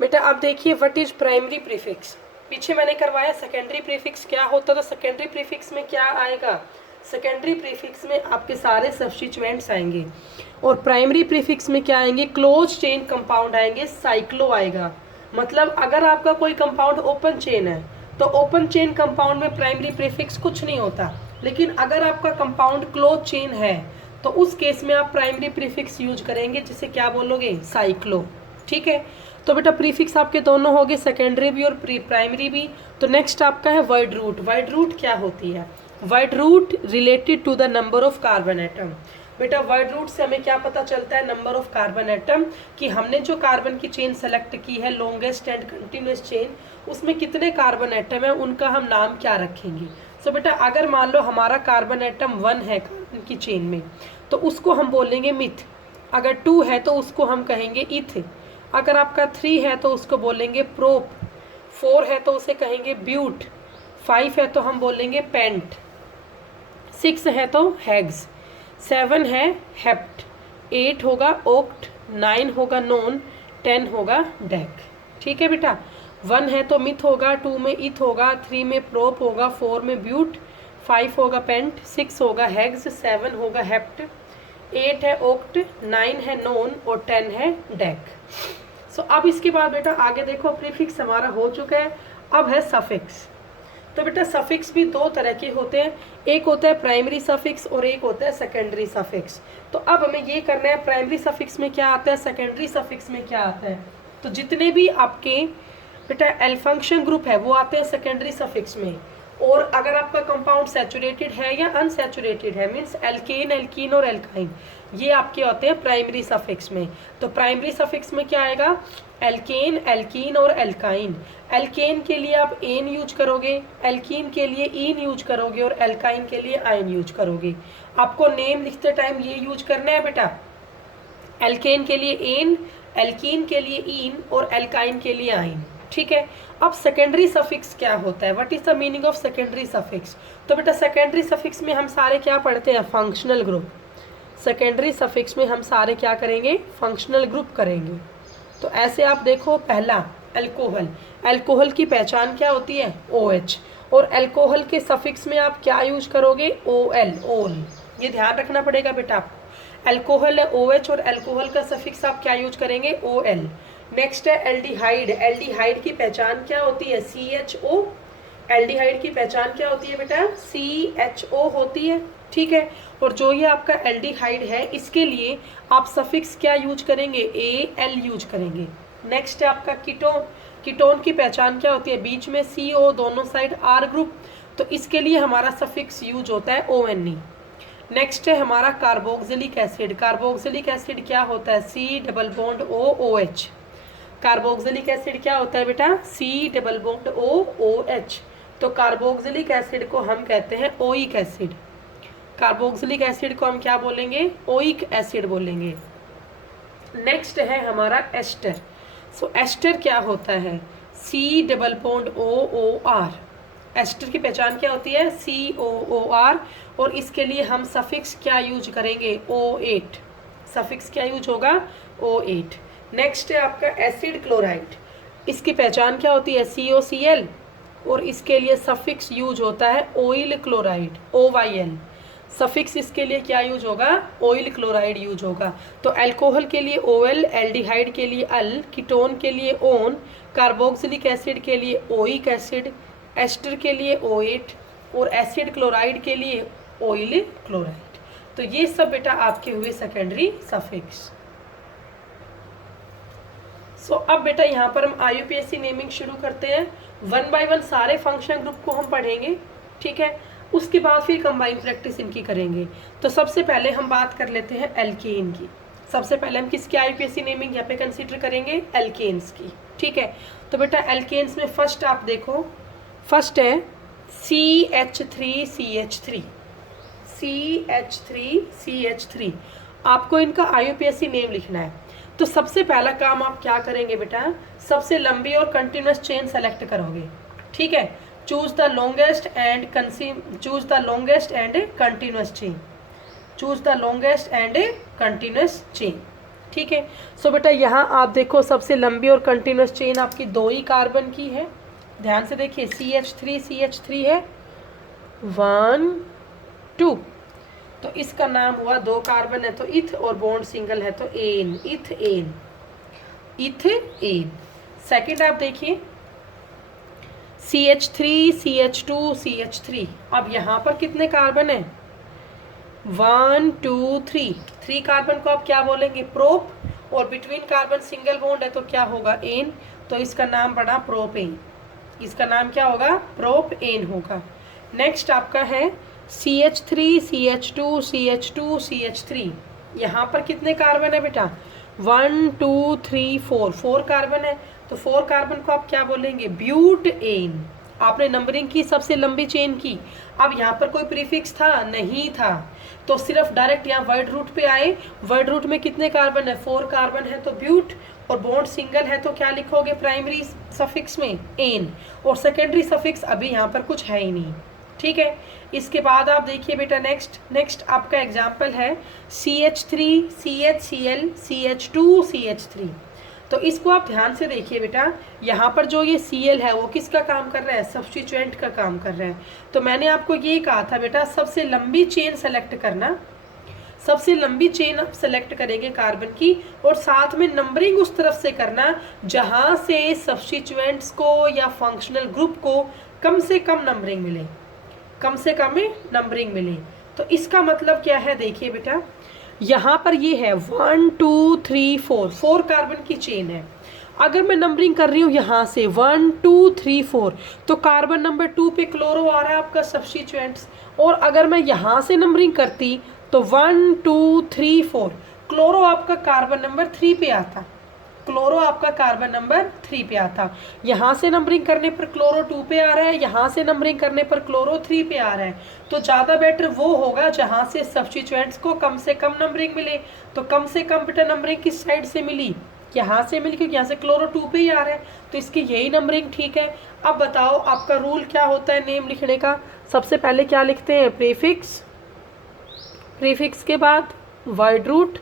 बेटा अब देखिए व्हाट इज प्राइमरी प्रीफिक्स। पीछे मैंने करवाया सेकेंडरी प्रीफिक्स क्या होता था। सेकेंडरी प्रीफिक्स में क्या आएगा, सेकेंडरी प्रीफिक्स में आपके सारे सब्स्टिट्यूएंट्स आएंगे, और प्राइमरी प्रीफिक्स में क्या आएंगे, क्लोज चेन कंपाउंड आएंगे, साइक्लो आएगा। मतलब अगर आपका कोई कंपाउंड ओपन चेन है तो ओपन चेन कंपाउंड में प्राइमरी प्रीफिक्स कुछ नहीं होता, लेकिन अगर आपका कंपाउंड क्लोज चेन है तो उस केस में आप प्राइमरी प्रीफिक्स यूज करेंगे, जिसे क्या बोलोगे, साइक्लो। ठीक है, तो बेटा प्रीफिक्स आपके दोनों हो गए, सेकेंडरी भी और प्राइमरी भी। तो नेक्स्ट आपका है वर्ड रूट। वर्ड रूट क्या होती है, word root related to the number of carbon atom. बेटा वर्ड रूट से हमें क्या पता चलता है, नंबर ऑफ कार्बन एटम, कि हमने जो कार्बन की चेन सेलेक्ट की है लॉन्गेस्ट एंड कंटिन्यूस चेन, उसमें कितने कार्बन एटम है, उनका हम नाम क्या रखेंगे। सो बेटा अगर मान लो हमारा कार्बन एटम 1 है कार्बन की चेन में, तो उसको हम बोलेंगे मिथ। अगर 2 है तो उसको हम कहेंगे इथ। अगर आपका 3 है तो उसको बोलेंगे प्रोप। 4 है तो उसे कहेंगे ब्यूट। 5 है तो हम बोलेंगे पेंट। 6 है तो हैग्स। 7 है हेप्ट। 8 होगा ओक्ट। 9 होगा नोन। 10 होगा डेक। ठीक है बेटा, 1 है तो मिथ होगा, 2 में इथ होगा, 3 में प्रोप होगा, 4 में ब्यूट, 5 होगा पेंट, 6 होगा हैग्स, 7 होगा हेप्ट, 8 है ओक्ट, 9 है नोन और 10 है डेक। सो अब इसके बाद बेटा आगे देखो, प्रीफिक्स हमारा हो चुका है, अब है सफिक्स। तो बेटा सफिक्स भी दो तरह के होते हैं, एक होता है प्राइमरी सफिक्स और एक होता है सेकेंडरी सफिक्स। तो अब हमें ये करना है, प्राइमरी सफिक्स में क्या आता है, सेकेंडरी सफिक्स में क्या आता है। तो जितने भी आपके बेटा एल फंक्शन ग्रुप है वो आते हैं सेकेंडरी सफिक्स में, और अगर आपका कंपाउंड सैचुरेटेड है या अनसैचुरेटेड है, मीन्स एल्केन, एल्कीन और एल्काइन, ये आपके होते हैं प्राइमरी सफिक्स में। तो प्राइमरी सफिक्स में क्या आएगा, एल्केन, एल्कीन और एल्काइन। एल्केन के लिए आप एन यूज करोगे, एल्कीन के लिए ईन यूज करोगे और एल्काइन के लिए आइन यूज करोगे। आपको नेम लिखते टाइम ये यूज करना है बेटा, एल्केन के लिए एन, एल्कीन के लिए ईन और एल्काइन के लिए आइन। ठीक है, अब सेकेंडरी सफिक्स क्या होता है, what is the meaning of secondary suffix. तो बेटा सेकेंडरी सफिक्स में हम सारे क्या पढ़ते हैं, फंक्शनल ग्रुप। सेकेंडरी सफिक्स में हम सारे क्या करेंगे, फंक्शनल ग्रुप करेंगे। तो ऐसे आप देखो, पहला अल्कोहल, अल्कोहल की पहचान क्या होती है, OH, और अल्कोहल के सफिक्स में आप क्या यूज करोगे, OL, ओल। ये ध्यान रखना पड़ेगा बेटा आपको, अल्कोहल है OH और अल्कोहल का सफिक्स आप क्या यूज करेंगे, OL। नेक्स्ट है एल्डिहाइड, एल्डिहाइड की पहचान क्या होती है, CHO। एल्डिहाइड की पहचान क्या होती है बेटा, CHO होती है। ठीक है, और जो ये आपका एल्डिहाइड है इसके लिए आप सफिक्स क्या यूज करेंगे, AL यूज करेंगे। नेक्स्ट है आपका कीटोन, कीटोन की पहचान क्या होती है, बीच में CO, दोनों साइड R ग्रुप, तो इसके लिए हमारा सफिक्स यूज होता है ONE। नेक्स्ट है हमारा कार्बोक्सिलिक एसिड, कार्बोक्सिलिक एसिड क्या होता है, C double bond OOH। Carboxylic acid क्या होता है बेटा, C डबल बॉन्ड OOH। तो कार्बोक्सिलिक एसिड को हम कहते हैं ओइक एसिड। कार्बोक्सिलिक एसिड को हम क्या बोलेंगे, ओइक एसिड बोलेंगे। नेक्स्ट है हमारा एस्टर। सो एस्टर क्या होता है, C double bond OOR। Ester की पहचान क्या होती है, COOR, और इसके लिए हम सफिक्स क्या यूज करेंगे, O8। सफिक्स क्या यूज होगा, O8। नेक्स्ट है आपका एसिड क्लोराइड, इसकी पहचान क्या होती है, COCl, और इसके लिए सफिक्स यूज होता है ऑयल क्लोराइड, OYL। सफिक्स इसके लिए क्या यूज होगा, ऑयल क्लोराइड यूज होगा। तो अल्कोहल के लिए OL, एल्डिहाइड के लिए अल, कीटोन के लिए ओन, कार्बोक्सिलिक एसिड के लिए ओइक एसिड, एस्टर के लिए O8 और एसिड क्लोराइड के लिए ऑयल क्लोराइड। तो ये सब बेटा आपके हुए सेकेंडरी सफिक्स। सो अब बेटा यहाँ पर हम IUPAC नेमिंग शुरू करते हैं। 1 बाय 1 सारे फंक्शन ग्रुप को हम पढ़ेंगे, ठीक है, उसके बाद फिर कंबाइंड प्रैक्टिस इनकी करेंगे। तो सबसे पहले हम बात कर लेते हैं एल्केन की। सबसे पहले हम किसकी IUPAC नेमिंग यहाँ पे कंसीडर करेंगे, एल्केन्स की। ठीक है, तो बेटा एल्केन्स में फर्स्ट आप देखो, फर्स्ट है CH3CH3, CH3CH3। आपको इनका IUPAC नेम लिखना है। तो सबसे पहला काम आप क्या करेंगे बेटा, सबसे लंबी और कंटिन्यूस चेन सेलेक्ट करोगे। ठीक है, choose the longest and continuous chain, choose the longest and continuous chain. ठीक है। सो बेटा यहाँ आप देखो सबसे लंबी और कंटिन्यूस चेन आपकी 2 ही कार्बन की है। ध्यान से देखिए CH3 है 1 2, तो इसका नाम हुआ 2 कार्बन है तो इथ, और बॉन्ड सिंगल है तो एन, इथ एन, इथ एन। सेकेंड आप देखिए CH3 अब यहाँ पर कितने कार्बन है 1 2 3, 3 कार्बन को आप क्या बोलेंगे प्रोप, और बिटवीन कार्बन सिंगल बॉन्ड है तो क्या होगा एन, तो इसका नाम पड़ा प्रोपेन, इसका नाम क्या होगा प्रोपेन होगा। नेक्स्ट आपका है CH3 यहाँ पर कितने कार्बन है बेटा 1 2 3 4, 4 कार्बन है तो 4 कार्बन को आप क्या बोलेंगे ब्यूटेन। आपने नंबरिंग की सबसे लंबी चेन की। अब यहाँ पर कोई प्रीफिक्स था नहीं था, तो सिर्फ डायरेक्ट यहाँ वर्ड रूट पे आए। वर्ड रूट में कितने कार्बन है 4 कार्बन है तो ब्यूट, और बॉन्ड सिंगल है तो क्या लिखोगे प्राइमरी सफिक्स में एन, और सेकेंडरी सफिक्स अभी यहाँ पर कुछ है ही नहीं। ठीक है, इसके बाद आप देखिए बेटा नेक्स्ट आपका एग्जाम्पल है CH3 CHCl CH2 CH3। तो इसको आप ध्यान से देखिए बेटा, यहाँ पर जो ये Cl है वो किसका काम कर रहा है सब्स्टिट्यूएंट का काम कर रहा है। तो मैंने आपको ये कहा था बेटा सबसे लंबी चेन सेलेक्ट करना, सबसे लंबी चेन आप सेलेक्ट करेंगे कार्बन की, और साथ में नंबरिंग उस तरफ से करना जहाँ से सब्स्टिट्यूएंट्स को या फंक्शनल ग्रुप को कम से कम नंबरिंग मिले, कम से कम नंबरिंग मिले। तो इसका मतलब क्या है देखिए बेटा, यहाँ पर ये है 1 2 3 4, 4 कार्बन की चेन है। अगर मैं नंबरिंग कर रही हूँ यहाँ से 1 2 3 4, तो कार्बन नंबर 2 पे क्लोरो आ रहा है आपका सब्स्टिट्यूएंट्स, और अगर मैं यहाँ से नंबरिंग करती तो 1 2 3 4 क्लोरो आपका कार्बन नंबर 3 पे आता, क्लोरो आपका कार्बन नंबर 3 पे आता। यहाँ से नंबरिंग करने पर क्लोरो 2 पे आ रहा है, यहाँ से नंबरिंग करने पर क्लोरो 3 पे आ रहा है। तो ज़्यादा बेटर वो होगा जहाँ से सब्स्टिट्यूएंट्स को कम से कम नंबरिंग मिले। तो कम से कम बेटा नंबरिंग किस साइड से मिली, यहाँ से मिली, क्योंकि यहाँ से क्लोरो 2 पे ही आ रहा है तो इसकी यही नंबरिंग ठीक है। अब बताओ आपका रूल क्या होता है नेम लिखने का। सबसे पहले क्या लिखते हैं प्रीफिक्स, प्रीफिक्स के बाद वर्ड रूट,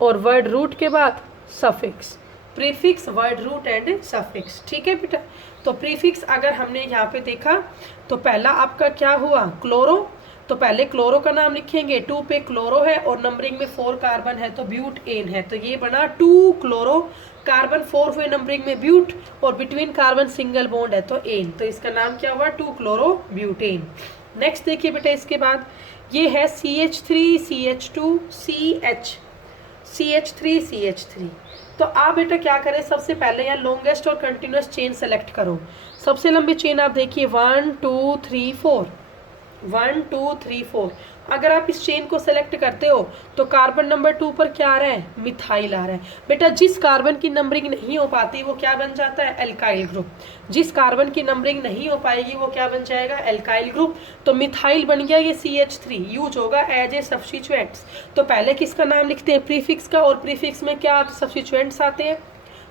और वर्ड रूट के बाद suffix, prefix word root and suffix. ठीक है बेटा, तो प्रीफिक्स अगर हमने यहाँ पे देखा तो पहला आपका क्या हुआ क्लोरो, तो पहले क्लोरो का नाम लिखेंगे, 2 पे क्लोरो है और नंबरिंग में 4 कार्बन है तो ब्यूट एन है, तो ये बना 2 क्लोरो, कार्बन 4 हुए नंबरिंग में ब्यूट, और बिटवीन कार्बन सिंगल बॉन्ड है तो एन, तो इसका नाम क्या हुआ 2 क्लोरो ब्यूटेन। नेक्स्ट देखिए बेटा, इसके बाद ये है CH3 CH2 CH3। तो आप बेटा क्या करें, सबसे पहले यहाँ लॉन्गेस्ट और कंटिन्यूस चेन सेलेक्ट करो। सबसे लंबी चेन आप देखिए 1 2 3 4, 1 2 3 4। अगर आप इस चेन को सेलेक्ट करते हो तो कार्बन नंबर 2 पर क्या आ रहा है मिथाइल आ रहा है। बेटा जिस कार्बन की नंबरिंग नहीं हो पाती वो क्या बन जाता है एल्काइल ग्रुप, जिस कार्बन की नंबरिंग नहीं हो पाएगी वो क्या बन जाएगा एल्काइल ग्रुप। तो मिथाइल बन गया ये CH3, यूज होगा एज ए सब्स्टिट्यूएंट्स। तो पहले किसका नाम लिखते हैं प्रीफिक्स का, और प्रीफिक्स में क्या सब्स्टिट्यूएंट्स आते हैं।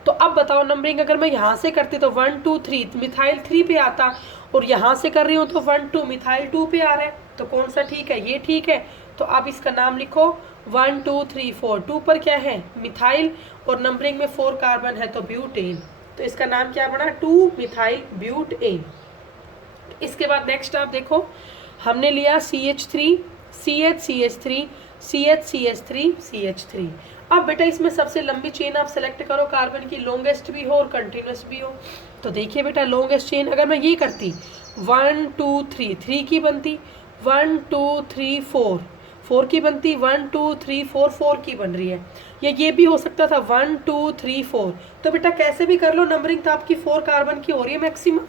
तो अब बताओ नंबरिंग अगर मैं यहाँ से करती तो 1 2 3 मिथाइल 3 पे आता, और यहाँ से कर रही हूँ तो 1 2 मिथाइल 2 पे आ रहा है, तो कौन सा ठीक है ये ठीक है। तो आप इसका नाम लिखो 1 2 3 4, 2 पर क्या है मिथाइल और नंबरिंग में 4 कार्बन है तो ब्यूटेन, तो इसका नाम क्या बना 2 मिथाइल ब्यूटेन। इसके बाद नेक्स्ट आप देखो हमने लिया CH3 CH CH3 अब बेटा इसमें सबसे लंबी चेन आप सेलेक्ट करो कार्बन की, लॉन्गेस्ट भी हो और कंटिन्यूस भी हो। तो देखिए बेटा लॉन्गेस्ट चेन अगर मैं ये करती 1 2 3 3 की बनती, 1 2 3 4 4 की बनती, 1 2 3 4 4 की बन रही है, या ये भी हो सकता था 1 2 3 4। तो बेटा कैसे भी कर लो नंबरिंग तो आपकी 4 कार्बन की हो रही है मैक्सिमम,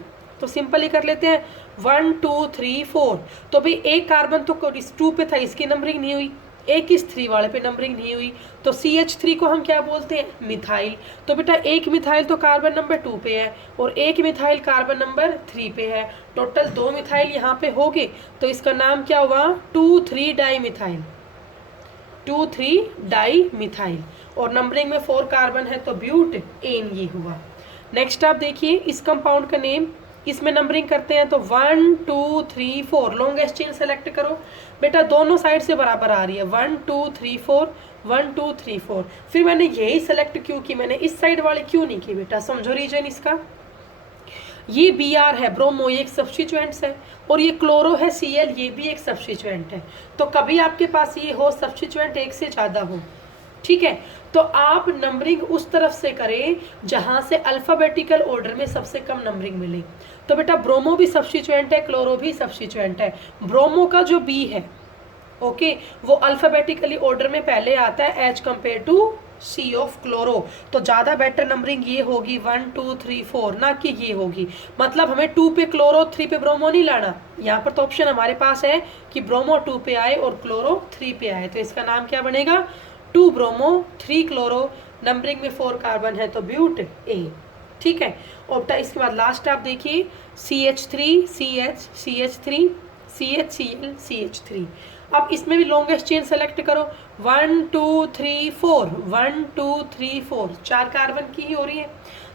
तो सिंपल ही कर लेते हैं 1 2 3 4। तो भाई एक कार्बन तो इस 2 पे था इसकी नंबरिंग नहीं हुई, एक इस 3 वाले पे नंबरिंग नहीं हुई, तो CH3 को हम क्या बोलते हैं मिथाइल। तो बेटा एक मिथाइल तो कार्बन नंबर 2 पे है और एक मिथाइल कार्बन नंबर 3 पे है, टोटल 2 मिथाइल यहाँ पे हो गए, तो इसका नाम क्या हुआ 2,3 डाई मिथाइल, 2,3 डाई मिथाइल, और नंबरिंग में 4 कार्बन है तो ब्यूट एन ये हुआ। नेक्स्ट आप देखिए इस कंपाउंड का नेम, इसमें नंबरिंग करते हैं तो 1 2 3 4, लॉन्गेस्ट चेन सेलेक्ट करो। बेटा दोनों साइड से बराबर आ रही है 1 2 3 4, 1 2 3 4। फिर मैंने यही सेलेक्ट क्यों की, मैंने इस साइड वाली क्यों नहीं की बेटा, समझो रीजन इसका। ये Br है ब्रोमो, ये एक सब्स्टिट्यूएंट्स है, और ये क्लोरो है Cl, ये भी एक सब्स्टिट्यूएंट है। तो कभी आपके पास ये हो सब्स्टिट्यूएंट एक से ज़्यादा हो, ठीक है, तो आप नंबरिंग उस तरफ से करें जहां से अल्फाबेटिकल ऑर्डर में सबसे कम नंबरिंग मिले। तो बेटा ब्रोमो भी सब्स्टिट्यूएंट है, क्लोरो भी सब्स्टिट्यूएंट है। ब्रोमो का जो बी है ओके वो अल्फाबेटिकली ऑर्डर में पहले आता है as compare to C of chloro. तो ज़्यादा बेटर नंबरिंग ये होगी 1 2 3 4, ना कि ये होगी। मतलब हमें 2 पे क्लोरो 3 पे ब्रोमो नहीं लाना। यहाँ पर तो ऑप्शन हमारे पास है कि ब्रोमो 2 पे आए और क्लोरो 3 पे आए, तो इसका नाम क्या बनेगा, 2 ब्रोमो 3 क्लोरो, नंबरिंग में 4 कार्बन है तो ब्यूट ए, ठीक है। और इसके बाद लास्ट आप देखिए CH3 CH CH3 CHCl CH3। अब इसमें भी लॉन्गेस्ट चेन सेलेक्ट करो, 1 2 3 4 1 2 3 4, 4 कार्बन की ही हो रही है।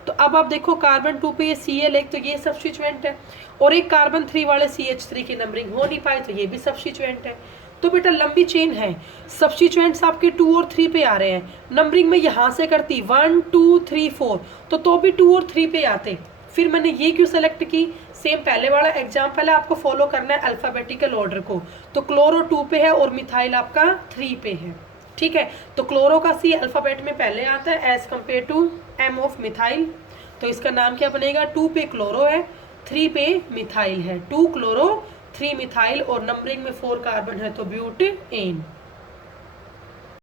तो अब आप देखो कार्बन 2 पे ये Cl एक, तो ये सब्स्टिट्यूएंट है, और एक कार्बन 3 वाले CH3 की नंबरिंग हो नहीं पाई तो ये भी सब्स्टिट्यूएंट है। तो बेटा लंबी चेन है, सब्स्टिट्यूएंट्स आपके 2 और 3 पे आ रहे हैं, नंबरिंग में यहाँ से करती 1 2 3 4 तो भी 2 और 3 पे आते। फिर मैंने ये क्यों सेलेक्ट की, सेम पहले वाला एग्जाम्पल है, आपको फॉलो करना है अल्फाबेटिकल ऑर्डर को। तो क्लोरो 2 पे है और मिथाइल आपका 3 पे है, ठीक है। तो क्लोरो का C अल्फाबेट में पहले आता है as compare to M of methyl, तो इसका नाम क्या बनेगा, 2 पे क्लोरो है 3 पे मिथाइल है, 2 क्लोरो 3 मिथाइल, और नंबरिंग में 4 कार्बन है तो ब्यूटेन।